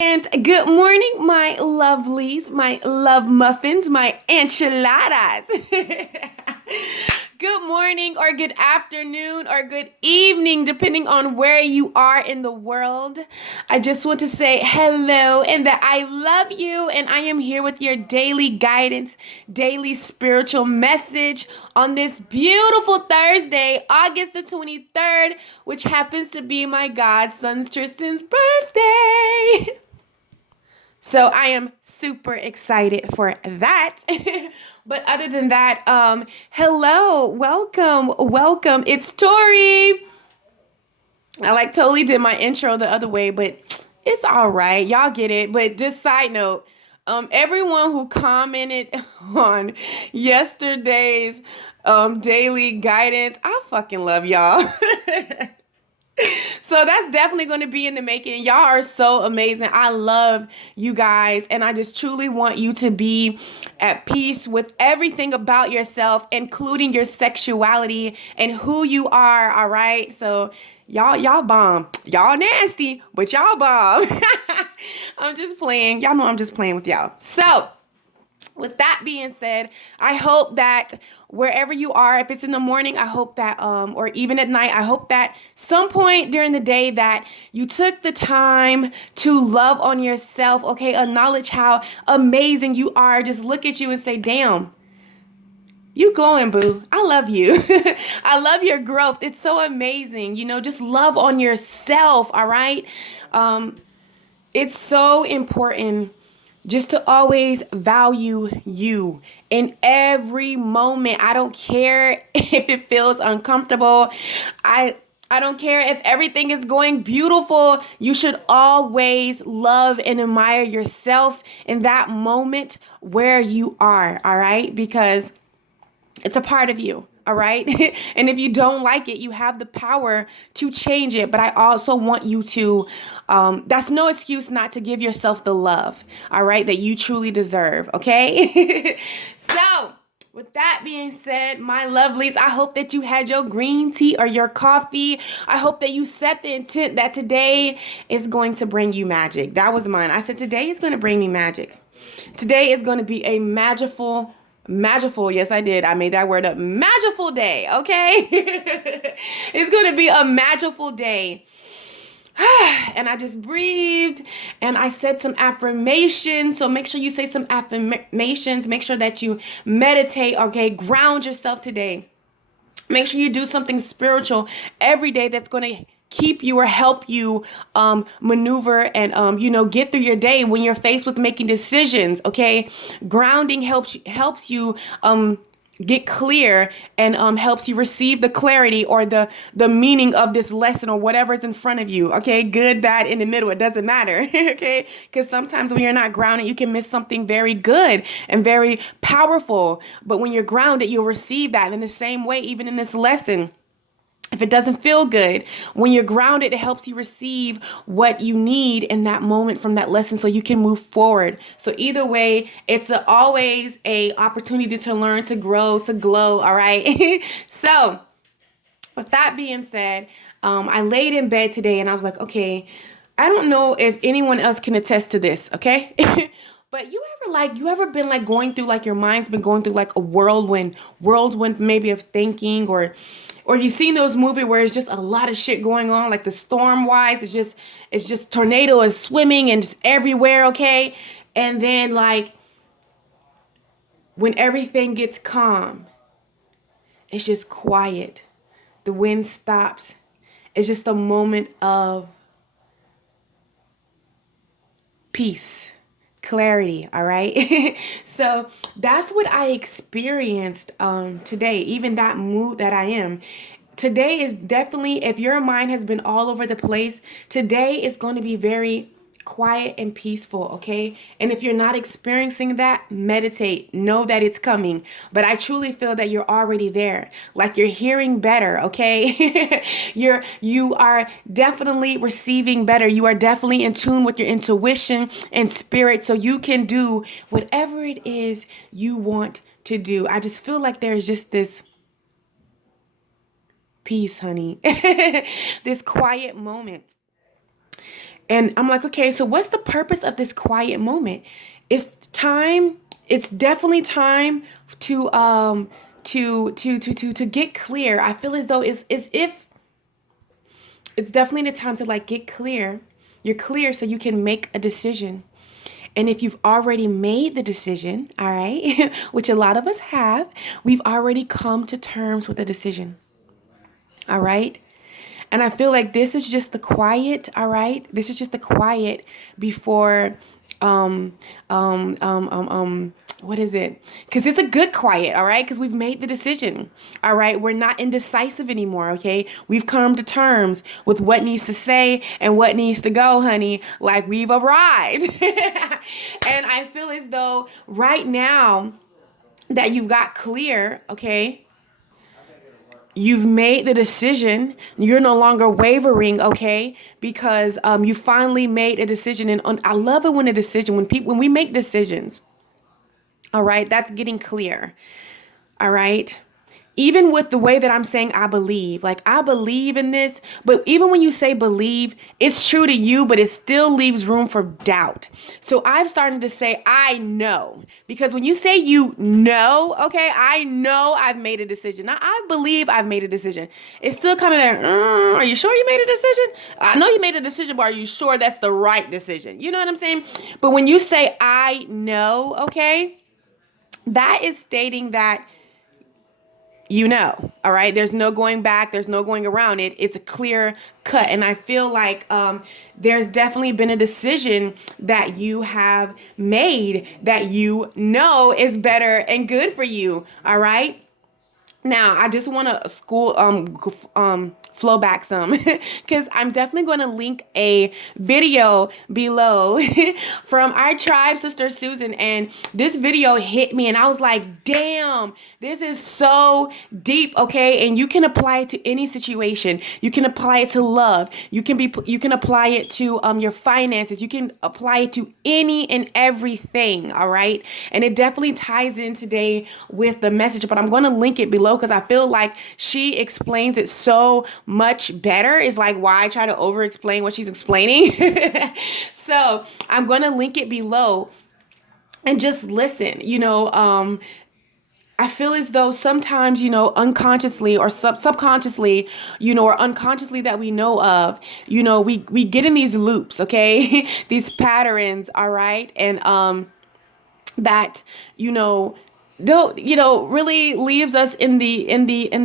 And good morning, my lovelies, my love muffins, my enchiladas. Good morning, or good afternoon, or good evening, depending on where you are in the world. I just want to say hello and that I love you, and I am here with your daily guidance, daily spiritual message on this beautiful Thursday, August the 23rd, which happens to be my godson's Tristan's birthday. So I am super excited for that. But other than that, hello, welcome. It's Tori. I totally did my intro the other way, but it's all right. Y'all get it. But just side note, everyone who commented on yesterday's daily guidance, I fucking love y'all. So that's definitely going to be in the making. Y'all are so amazing. I love you guys. And I just truly want you to be at peace with everything about yourself, including your sexuality and who you are. All right. So y'all bomb. Y'all nasty, but y'all bomb. I'm just playing. Y'all know I'm just playing with y'all. So with that being said, I hope that wherever you are, if it's in the morning, I hope that, or even at night, I hope that some point during the day that you took the time to love on yourself, okay? Acknowledge how amazing you are. Just look at you and say, damn, you glowing, boo. I love you. I love your growth. It's so amazing. Just love on yourself, all right? It's so important just to always value you in every moment. I don't care if it feels uncomfortable. I don't care if everything is going beautiful. You should always love and admire yourself in that moment where you are, all right? Because it's a part of you. All right. And if you don't like it, you have the power to change it. But I also want you to, that's no excuse not to give yourself the love. All right. That you truly deserve. Okay. So with that being said, my lovelies, I hope that you had your green tea or your coffee. I hope that you set the intent that today is going to bring you magic. That was mine. I said, today is going to bring me magic. Today is going to be a magical, yes, I did. I made that word up. Magical day, okay? It's going to be a magical day. And I just breathed and I said some affirmations. So make sure you say some affirmations. Make sure that you meditate, okay? Ground yourself today. Make sure you do something spiritual every day that's going to keep you or help you maneuver and get through your day when you're faced with making decisions. Okay, grounding helps you get clear and helps you receive the clarity or the meaning of this lesson or whatever's in front of you. Okay, good, bad, in the middle, it doesn't matter. Okay, because sometimes when you're not grounded, you can miss something very good and very powerful. But when you're grounded, you'll receive that in the same way. Even in this lesson, if it doesn't feel good, when you're grounded, it helps you receive what you need in that moment from that lesson so you can move forward. So either way, it's always a opportunity to learn, to grow, to glow, all right? So with that being said, I laid in bed today and I was like, okay, I don't know if anyone else can attest to this, okay? But you ever been going through your mind's been going through a whirlwind maybe of thinking or you've seen those movies where it's just a lot of shit going on, like the storm wise, it's just tornado is swimming and just everywhere, okay? And then when everything gets calm, it's just quiet. The wind stops. It's just a moment of peace, clarity, all right? So that's what I experienced today, even that mood that I am. Today is definitely, if your mind has been all over the place, today is going to be very quiet and peaceful, okay? And if you're not experiencing that, meditate. Know that it's coming. But I truly feel that you're already there. You're hearing better, okay? You are definitely receiving better. You are definitely in tune with your intuition and spirit so you can do whatever it is you want to do. I just feel like there's just this peace, honey. This quiet moment. And I'm like, okay, so what's the purpose of this quiet moment? It's time, it's definitely time to to get clear. I feel as though it's as if it's definitely the time to like get clear. You're clear so you can make a decision. And if you've already made the decision, all right, which a lot of us have, we've already come to terms with the decision. All right. And I feel like this is just the quiet, all right? This is just the quiet before um what is it? Because it's a good quiet, all right? Because we've made the decision, all right? We're not indecisive anymore, okay? We've come to terms with what needs to say and what needs to go, honey. Like we've arrived. And I feel as though right now that you've got clear, okay? You've made the decision. You're no longer wavering, okay? Because you finally made a decision. And I love it when when we make decisions, all right, that's getting clear, all right? Even with the way that I'm saying I believe, like I believe in this, but even when you say believe, it's true to you, but it still leaves room for doubt. So I've started to say I know, because when you say you know, okay, I know I've made a decision. Now I believe I've made a decision. It's still coming there. Are you sure you made a decision? I know you made a decision, but are you sure that's the right decision? You know what I'm saying? But when you say I know, okay, that is stating that you know, all right, there's no going back, there's no going around it. It's a clear cut. And I feel like there's definitely been a decision that you have made that you know is better and good for you, all right? Now, I just want to flow back some because I'm definitely going to link a video below from our tribe sister Susan, and this video hit me and I was like, damn, this is so deep, okay? And you can apply it to any situation. You can apply it to love. You can apply it to your finances. You can apply it to any and everything, all right? And it definitely ties in today with the message, but I'm going to link it below because I feel like she explains it so much better. Is like why I try to over explain what she's explaining. So I'm going to link it below and just listen. I feel as though sometimes, unconsciously or subconsciously, or unconsciously that we know of, we get in these loops, okay? These patterns, all right? And that, don't really leaves us in the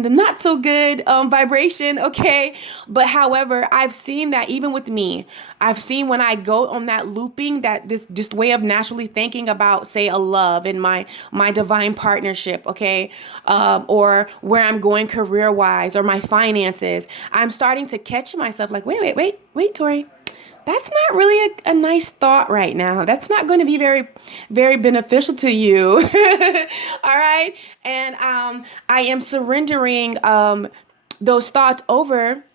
not so good vibration, okay? But however, I've seen that even with me. I've seen when I go on that looping, that this just way of naturally thinking about, say, a love and my divine partnership, okay, or where I'm going career wise or my finances, I'm starting to catch myself like, wait, Tori, that's not really a nice thought right now. That's not going to be very, very beneficial to you. All right. And I am surrendering those thoughts over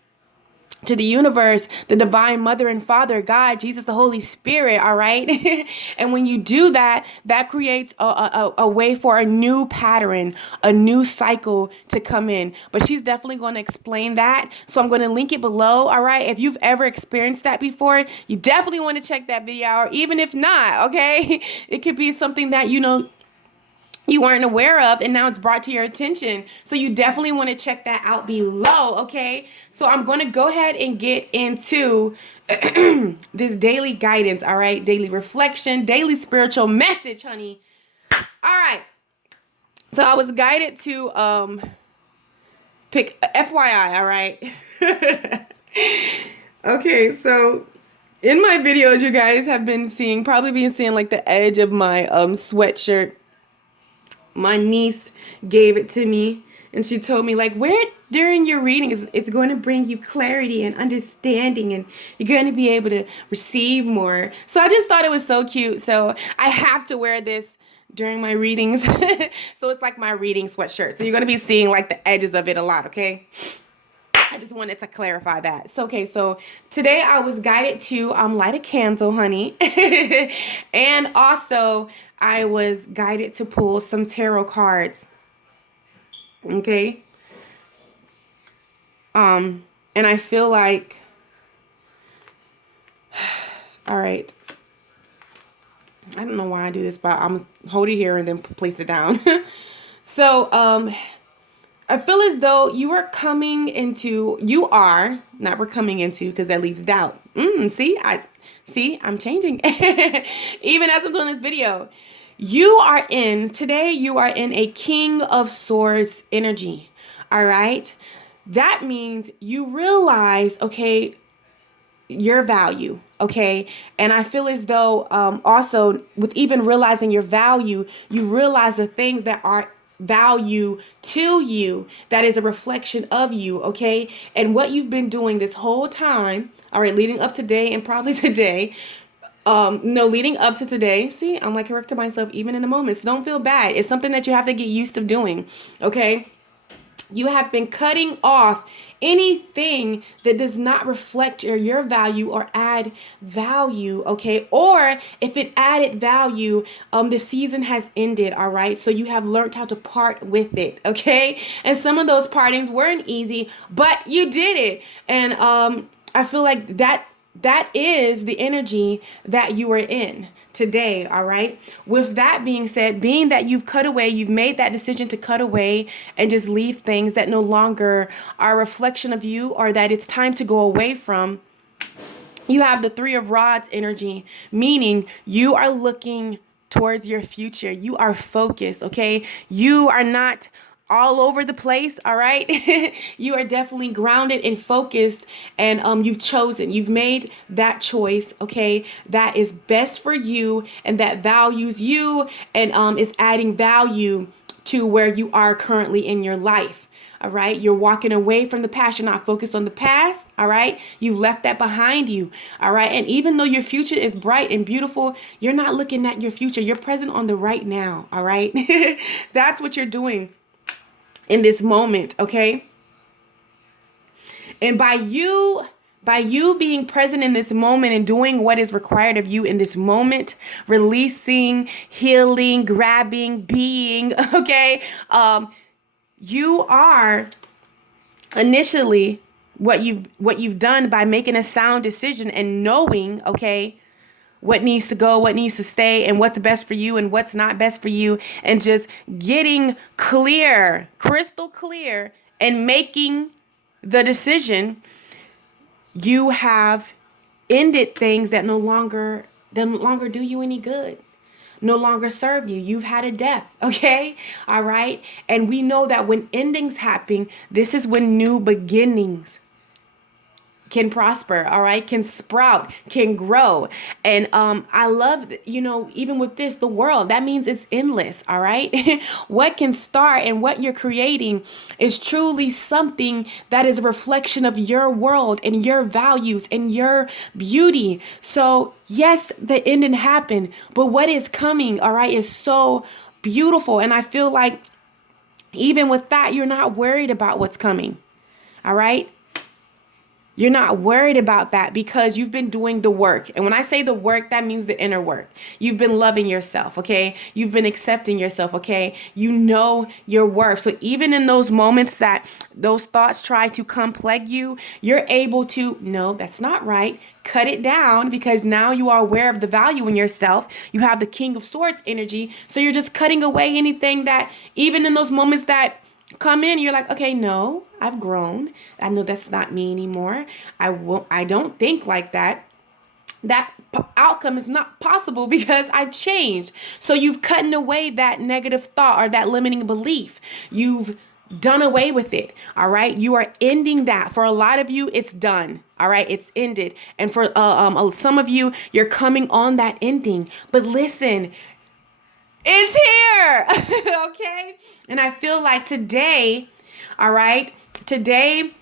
to the universe, the divine mother and father, God, Jesus, the Holy Spirit. All right. And when you do that, that creates a way for a new pattern, a new cycle to come in. But she's definitely going to explain that. So I'm going to link it below. All right. If you've ever experienced that before, you definitely want to check that video out. Or even if not, okay, it could be something that, you weren't aware of, and now it's brought to your attention. So you definitely want to check that out below, okay? So I'm going to go ahead and get into this daily guidance, all right? Daily reflection, daily spiritual message, honey. All right. So I was guided to pick FYI, all right? Okay, so in my videos, you guys have probably been seeing like the edge of my sweatshirt. My niece gave it to me, and she told me, like, where during your reading it's going to bring you clarity and understanding, and you're going to be able to receive more. So I just thought it was so cute. So I have to wear this during my readings. So it's like my reading sweatshirt. So you're going to be seeing like the edges of it a lot, okay? I just wanted to clarify that. So, okay, so today I was guided to light a candle, honey. And also I was guided to pull some tarot cards. Okay. And I feel like All right. I don't know why I do this, but I'm hold it here and then place it down. So, I feel as though you are not we're coming into, because that leaves doubt. I'm changing. Even as I'm doing this video, you are in a King of Swords energy. All right. That means you realize, okay, your value. Okay. And I feel as though, also with even realizing your value, you realize the things that are value to you, that is a reflection of you. Okay. And what you've been doing this whole time, all right, leading up today and probably today, no, leading up to today. See, I'm like correcting myself even in the moment. So don't feel bad. It's something that you have to get used to doing. Okay. You have been cutting off anything that does not reflect your value or add value, okay? Or if it added value, the season has ended, all right? So you have learned how to part with it, okay? And some of those partings weren't easy, but you did it. And I feel like that is the energy that you are in today, all right? With that being said, being that you've made that decision to cut away and just leave things that no longer are a reflection of you, or that it's time to go away from, you have the Three of Rods energy, meaning you are looking towards your future. You are focused, okay? You are not all over the place, all right? You are definitely grounded and focused, and you've made that choice, okay, that is best for you and that values you, and is adding value to where you are currently in your life. All right. You're walking away from the past. You're not focused on the past. All right. You've left that behind you. All right. And even though your future is bright and beautiful, you're not looking at your future. You're present on the right now. All right. That's what you're doing in this moment. Okay. And by you being present in this moment and doing what is required of you in this moment, releasing, healing, grabbing, being, okay, you are initially what you've done by making a sound decision and knowing, okay, what needs to go, what needs to stay, and what's best for you and what's not best for you, and just getting clear, crystal clear, and making the decision. You have ended things that no longer do you any good, no longer serve you. You've had a death, okay? All right? And we know that when endings happen, this is when new beginnings can prosper, all right, can sprout, can grow. And I love, even with this, the world, that means it's endless, all right? What can start and what you're creating is truly something that is a reflection of your world and your values and your beauty. So yes, the ending happened, but what is coming, all right, is so beautiful. And I feel like even with that, you're not worried about what's coming, all right? You're not worried about that because you've been doing the work. And when I say the work, that means the inner work. You've been loving yourself, okay? You've been accepting yourself, okay? You know your worth. So even in those moments that those thoughts try to come plague you, you're able to, no, that's not right. Cut it down, because now you are aware of the value in yourself. You have the King of Swords energy. So you're just cutting away anything that, even in those moments that come in, you're like, okay, no, I've grown. I know that's not me anymore. I don't think like that. That outcome is not possible because I've changed. So you've cut away that negative thought or that limiting belief. You've done away with it. All right. You are ending that. For a lot of you, it's done. All right. It's ended. And for some of you, you're coming on that ending. But listen, it's here. Okay. And I feel like today, all right, today,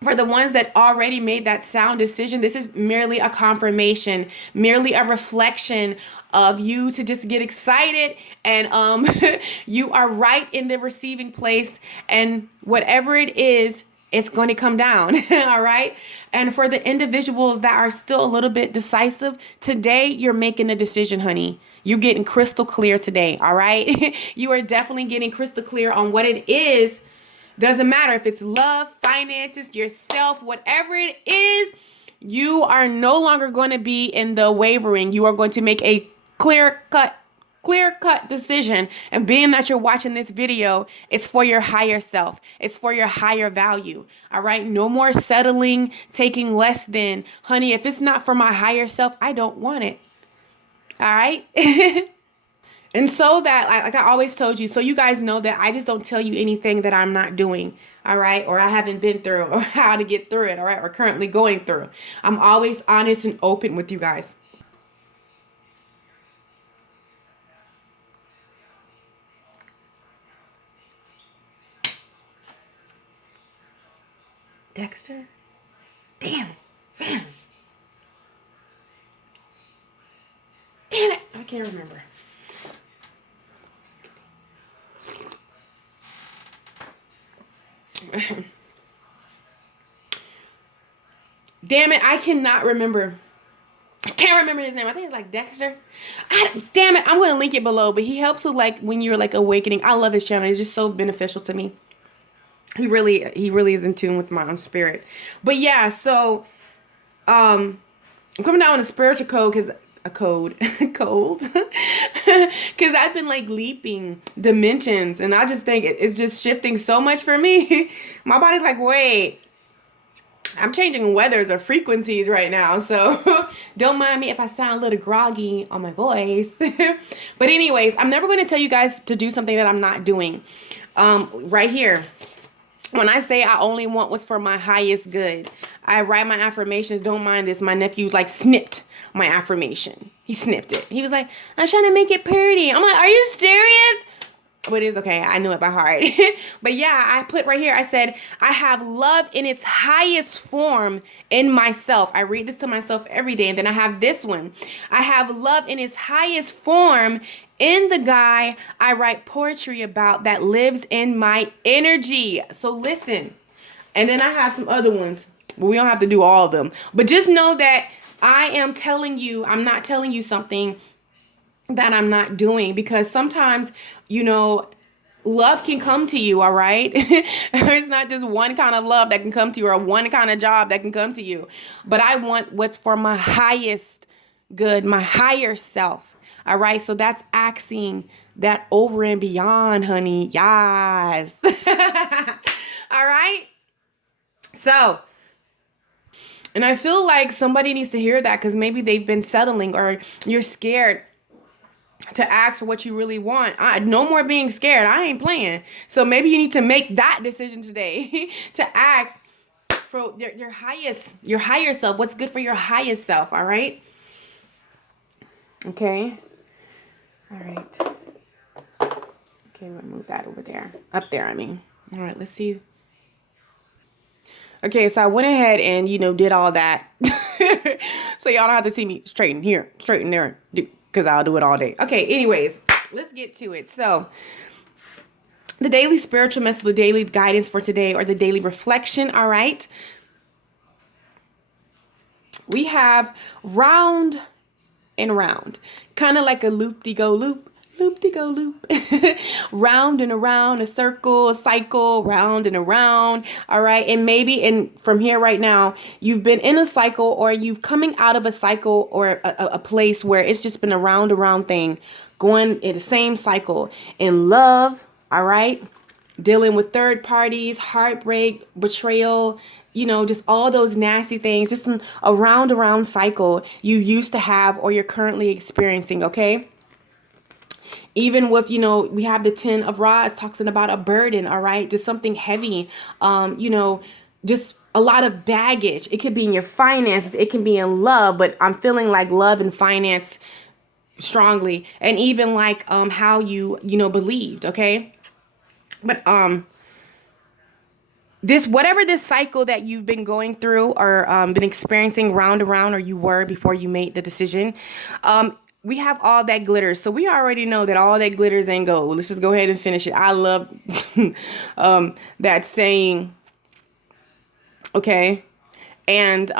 for the ones that already made that sound decision, this is merely a confirmation, merely a reflection of you to just get excited. And you are right in the receiving place. And whatever it is, it's going to come down. All right. And for the individuals that are still a little bit decisive, today you're making a decision, honey. You're getting crystal clear today. All right. You are definitely getting crystal clear on what it is. Doesn't matter if it's love, finances, yourself, whatever it is, You are no longer going to be in the wavering. You are going to make a clear cut decision. And being that you're watching this video, it's for your higher self. It's for your higher value. All right. No more settling, taking less than. Honey, if it's not for my higher self, I don't want it. All right. And so that, like I always told you, so you guys know that I just don't tell you anything that I'm not doing, all right, or I haven't been through, or how to get through it, all right, or currently going through. I'm always honest and open with you guys. Dexter? Damn it. Damn it. Damn it. I can't remember. Damn it, I cannot remember. I can't remember his name. I think it's like Dexter. Damn it, I'm going to link it below. But he helps with like when you're like awakening. I love his channel. It's just so beneficial to me. He really is in tune with my spirit. But yeah, so I'm coming down on a spiritual code because cold because I've been like leaping dimensions, and I just think it's just shifting so much for me. My body's like, wait, I'm changing weathers or frequencies right now, so don't mind me if I sound a little groggy on my voice. But anyways, I'm never going to tell you guys to do something that I'm not doing. Right here, when I say I only want what's for my highest good, I write my affirmations. Don't mind this. My nephew like snipped my affirmation. He snipped it. He was like, I'm trying to make it pretty. I'm like, are you serious? But it's okay. I knew it by heart. But yeah, I put right here, I said, I have love in its highest form in myself. I read this to myself every day. And then I have this one. I have love in its highest form in the guy I write poetry about that lives in my energy. So listen. And then I have some other ones. But we don't have to do all of them. But just know that I am telling you, I'm not telling you something that I'm not doing, because sometimes, you know, love can come to you, all right? There's not just one kind of love that can come to you or one kind of job that can come to you. But I want what's for my highest good, my higher self, all right? So that's asking that over and beyond, honey. Yes. All right? So, and I feel like somebody needs to hear that, because maybe they've been settling or you're scared to ask for what you really want. No more being scared. I ain't playing. So maybe you need to make that decision today to ask for your higher self. What's good for your highest self, all right? Okay. All right. Okay, we'll move that over there. Up there, I mean. All right, let's see. Okay, so I went ahead and, did all that. So y'all don't have to see me straighten here, straighten there, because I'll do it all day. Okay, anyways, let's get to it. So the daily spiritual message, the daily guidance for today, or the daily reflection, all right? We have round and round, kind of like a loop-de-go-loop. Loop-de-go-loop. Round and around, a circle, a cycle, round and around. All right. And maybe from here right now, you've been in a cycle, or you've coming out of a cycle, or a place where it's just been a round around thing, going in the same cycle in love. All right. Dealing with third parties, heartbreak, betrayal, just all those nasty things, just a round around cycle you used to have or you're currently experiencing. Okay. Even with, we have the 10 of rods talking about a burden, all right? Just something heavy, just a lot of baggage. It could be in your finances. It can be in love, but I'm feeling like love and finance strongly. And even like how you believed, okay? But whatever this cycle that you've been going through or been experiencing round around, or you were before you made the decision, we have all that glitters. So we already know that all that glitters ain't gold. Let's just go ahead and finish it. I love that saying. Okay. And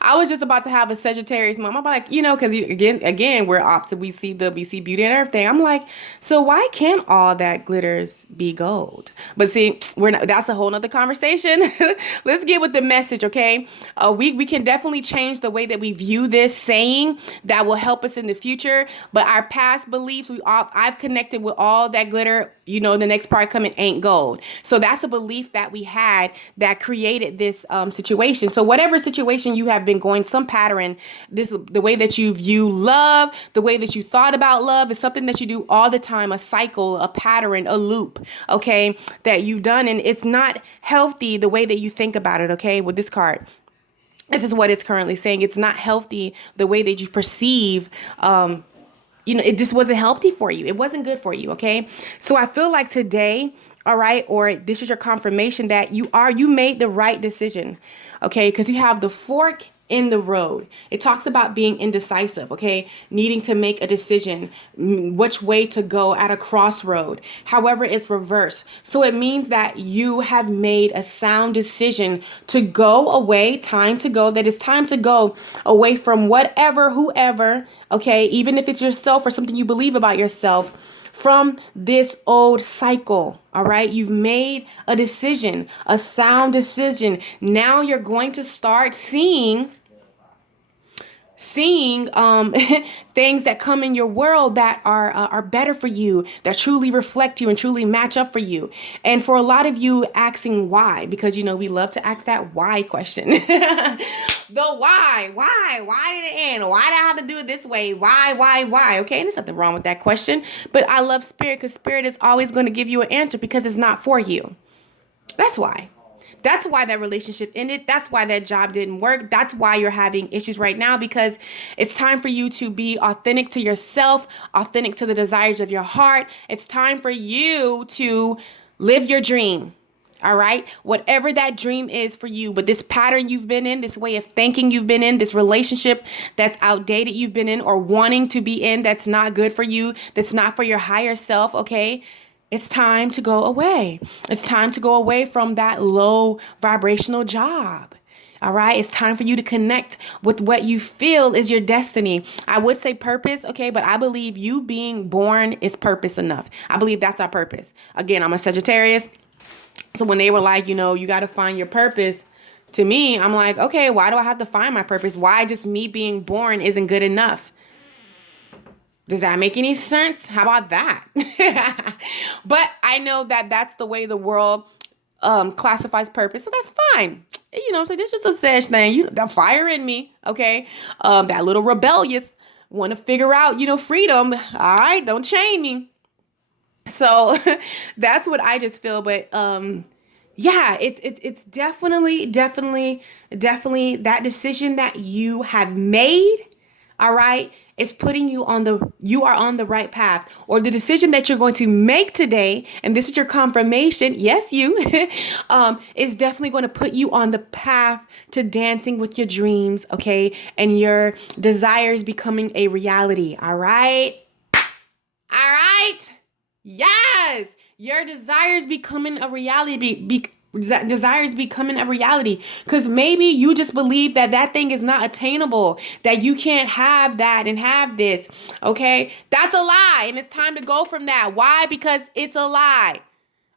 I was just about to have a Sagittarius moment. I'm like, you know, because again, we're we see beauty and everything. I'm like, so why can't all that glitters be gold? But see, we're not. That's a whole nother conversation. Let's get with the message, okay? We can definitely change the way that we view this saying that will help us in the future. But our past beliefs, I've connected with all that glitter. You know, the next part coming ain't gold. So that's a belief that we had that created this situation. So whatever situation you have been going, some pattern, the way that you view love, the way that you thought about love is something that you do all the time, a cycle, a pattern, a loop, okay, that you've done. And it's not healthy the way that you think about it, okay, with this card. This is what it's currently saying. It's not healthy the way that you perceive you know, it just wasn't healthy for you. It wasn't good for you. Okay. So I feel like today, all right, or this is your confirmation that you made the right decision. Okay. Because you have the fork in the road. It talks about being indecisive. Okay. Needing to make a decision, which way to go at a crossroad. However, it's reversed. So it means that you have made a sound decision to go away, time to go, that it's time to go away from whatever, whoever, okay, even if it's yourself or something you believe about yourself, from this old cycle. All right. You've made a decision, a sound decision. Now you're going to start seeing things that come in your world that are better for you, that truly reflect you and truly match up for you. And for a lot of you asking why, because, you know, we love to ask that why question. The why did it end? Why did I have to do it this way? Why? Okay. And there's nothing wrong with that question, but I love spirit because spirit is always going to give you an answer because it's not for you. That's why. That's why that relationship ended. That's why that job didn't work. That's why you're having issues right now, because it's time for you to be authentic to yourself, authentic to the desires of your heart. It's time for you to live your dream. All right. Whatever that dream is for you, but this pattern you've been in, this way of thinking you've been in, this relationship that's outdated you've been in or wanting to be in, that's not good for you, that's not for your higher self. Okay. It's time to go away. It's time to go away from that low vibrational job. All right. It's time for you to connect with what you feel is your destiny. I would say purpose. Okay. But I believe you being born is purpose enough. I believe that's our purpose. Again, I'm a Sagittarius. So when they were like, you know, you got to find your purpose. To me, I'm like, okay, why do I have to find my purpose? Why just me being born isn't good enough? Does that make any sense? How about that? But I know that that's the way the world classifies purpose. So that's fine. You know, so this is just a Sag thing. You know, that fire in me. Okay. That little rebellious want to figure out, you know, freedom. All right. Don't chain me. So that's what I just feel. But yeah, it's definitely that decision that you have made. All right. Is putting you you are on the right path, or the decision that you're going to make today. And this is your confirmation. Yes, you is definitely going to put you on the path to dancing with your dreams. Okay. And your desires becoming a reality. All right. All right. Yes. Your desires becoming a reality. Desires becoming a reality, because maybe you just believe that thing is not attainable, that you can't have that and have this. Okay, that's a lie, and it's time to go from that. Why? Because it's a lie.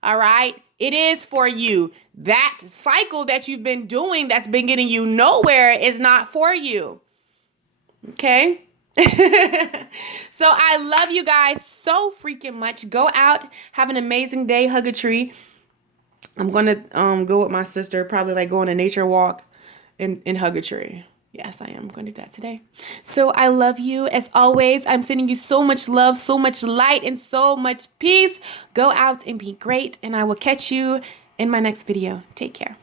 All right, it is for you. That cycle that you've been doing that's been getting you nowhere is not for you. Okay. So I love you guys so freaking much. Go out, have an amazing day, hug a tree. I'm going to go with my sister, probably like go on a nature walk and hug a tree. Yes, I am going to do that today. So I love you. As always, I'm sending you so much love, so much light, and so much peace. Go out and be great. And I will catch you in my next video. Take care.